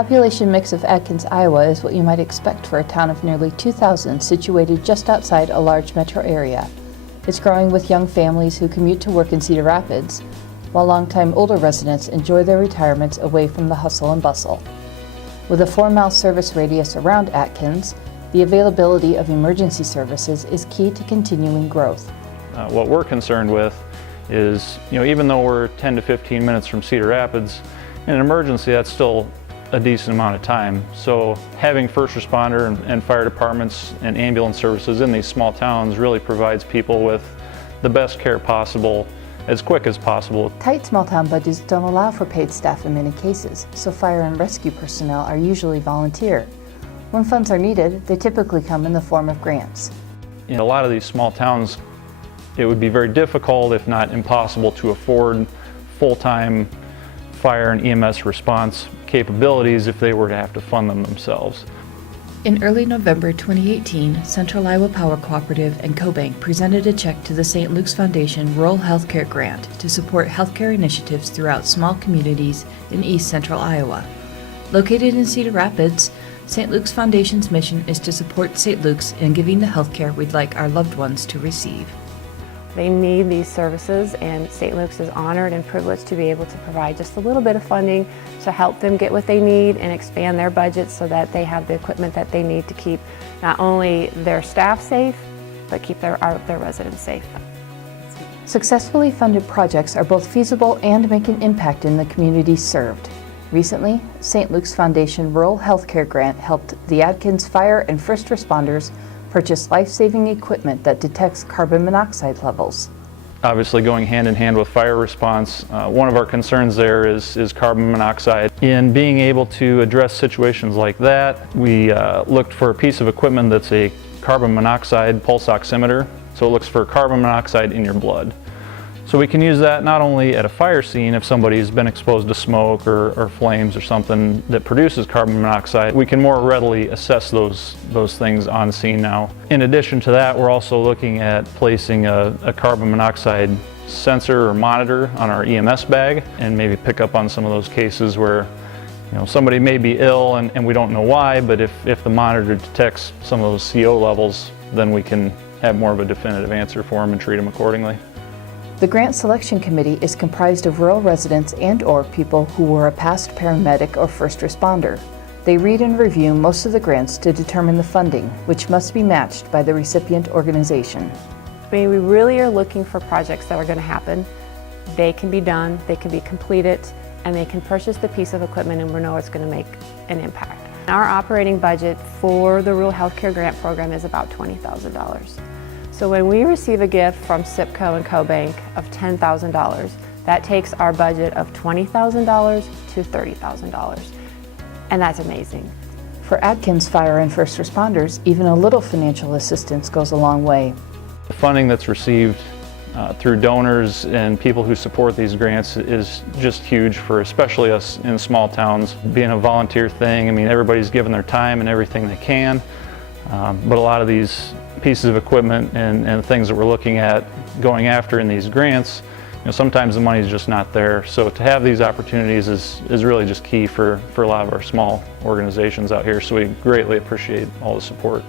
population mix of Atkins, Iowa is what you might expect for a town of nearly 2,000 situated just outside a large metro area. It's growing with young families who commute to work in Cedar Rapids, while longtime older residents enjoy their retirements away from the hustle and bustle. With a 4-mile service radius around Atkins, the availability of emergency services is key to continuing growth. What we're concerned with is, even though we're 10 to 15 minutes from Cedar Rapids, in an emergency that's still a decent amount of time. So having first responder and fire departments and ambulance services in these small towns really provides people with the best care possible as quick as possible. Tight small town budgets don't allow for paid staff in many cases, so fire and rescue personnel are usually volunteer. When funds are needed, they typically come in the form of grants. In a lot of these small towns, it would be very difficult, if not impossible, to afford full-time fire and EMS response capabilities if they were to have to fund them themselves. In early November 2018, Central Iowa Power Cooperative and CoBank presented a check to the St. Luke's Foundation Rural Healthcare Grant to support healthcare initiatives throughout small communities in East Central Iowa. Located in Cedar Rapids, St. Luke's Foundation's mission is to support St. Luke's in giving the healthcare we'd like our loved ones to receive. They need these services, and St. Luke's is honored and privileged to be able to provide just a little bit of funding to help them get what they need and expand their budgets so that they have the equipment that they need to keep not only their staff safe, but keep their residents safe. Successfully funded projects are both feasible and make an impact in the communities served. Recently, St. Luke's Foundation Rural Healthcare Grant helped the Atkins fire and first responders purchase life-saving equipment that detects carbon monoxide levels. Obviously, going hand in hand with fire response, one of our concerns there is carbon monoxide. In being able to address situations like that, we looked for a piece of equipment that's a carbon monoxide pulse oximeter. So it looks for carbon monoxide in your blood. So we can use that not only at a fire scene if somebody's been exposed to smoke or flames or something that produces carbon monoxide, we can more readily assess those things on scene now. In addition to that, we're also looking at placing a carbon monoxide sensor or monitor on our EMS bag and maybe pick up on some of those cases where somebody may be ill and we don't know why, but if the monitor detects some of those CO levels, then we can have more of a definitive answer for them and treat them accordingly. The Grant Selection Committee is comprised of rural residents and/or people who were a past paramedic or first responder. They read and review most of the grants to determine the funding, which must be matched by the recipient organization. We really are looking for projects that are going to happen. They can be done, they can be completed, and they can purchase the piece of equipment and we know it's going to make an impact. Our operating budget for the Rural Healthcare Grant Program is about $20,000. So when we receive a gift from SIPCO and CoBank of $10,000, that takes our budget of $20,000 to $30,000, and that's amazing. For Atkins fire and first responders, even a little financial assistance goes a long way. The funding that's received through donors and people who support these grants is just huge for especially us in small towns. Being a volunteer thing, everybody's given their time and everything they can, but a lot of these pieces of equipment and things that we're looking at going after in these grants, sometimes the money is just not there. So to have these opportunities is really just key for a lot of our small organizations out here. So we greatly appreciate all the support.